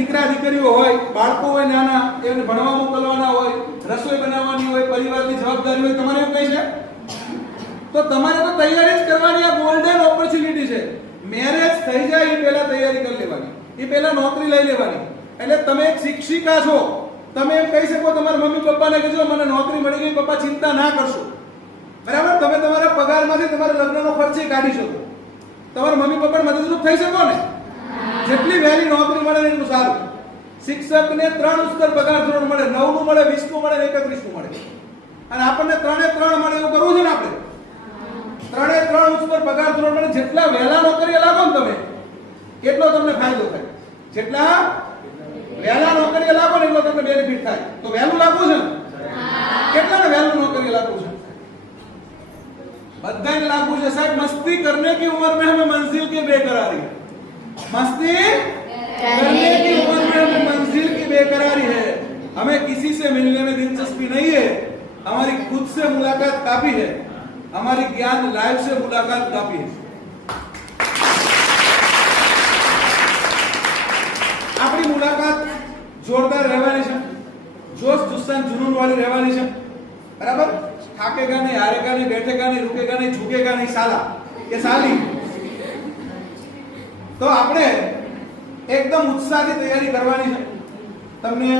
દીકરા દીકરીઓ હોય, બાળકો હોય નાના, એને ભણવા મોકલવાના હોય, રસોઈ બનાવવાની હોય, પરિવારની જવાબદારી હોય, તમારે એવું કઈ છે? તો તમારે તો તૈયારી જ કરવાની. આ ગોલ્ડન ઓપોર્ચ્યુનિટી છે. મેરેજ થઈ જાય એ પહેલા તૈયારી કરી લેવાની, એ પહેલા નોકરી લઈ લેવાની. એટલે તમે એક શિક્ષિકા છો, તમે એમ કહી શકો તમારા મમ્મી પપ્પાને કે જો મને નોકરી મળી ગઈ પપ્પા, ચિંતા ના કરશો, બરાબર? તમે તમારા પગારમાંથી તમારા લગ્નનો ખર્ચ કાઢી શકો, તમારા મમ્મી પપ્પાને મદદરૂપ થઈ શકો ને. જેટલી વહેલી નોકરી મળે એટલું સારું. શિક્ષકને 3 ઉચ્ચતર પગાર ધોરણ મળે, 9 નું મળે, 20 નું મળે, 31 નું મળે, અને આપણને 3 મળે એવું કરવું છે ને. આપણે 3 ઉચ્ચતર પગાર ધોરણ મળે. જેટલા વહેલા નોકરીએ લાગો ને તમે, એટલો તમને ફાયદો થાય. જેટલા વહેલા નોકરીએ લાગો ને એટલો તમને બેનિફિટ થાય. તો વહેલું લાગવું છે ને? કેટલાને વહેલું નોકરીએ લાગવું છે? બધાને લાગવું છે સાહેબ. मस्ती करने की उम्र में हमें मंजिल की बेकरारी, मस्ती करने की उम्र में हमें मंजिल की बेकरारी है. हमें किसी से मिलने में दिलचस्पी नहीं है. हमारी खुद से मुलाकात काफी है. हमारी ज्ञान लाइफ से मुलाकात काफी है. આપણી મુલાકાત જોરદાર રહેવાની છે, જોશ જુસ્સાન જુનૂન વાળી રહેવાની છે, બરાબર? થાકેગા નહીં, હારેગા નહીં, બેઠેગા નહીં, રૂકેગા નહીં, ઝૂકેગા નહીં, સાલા કે સાલી. તો આપણે એકદમ ઉત્સાહથી તૈયારી કરવાની છે. તમને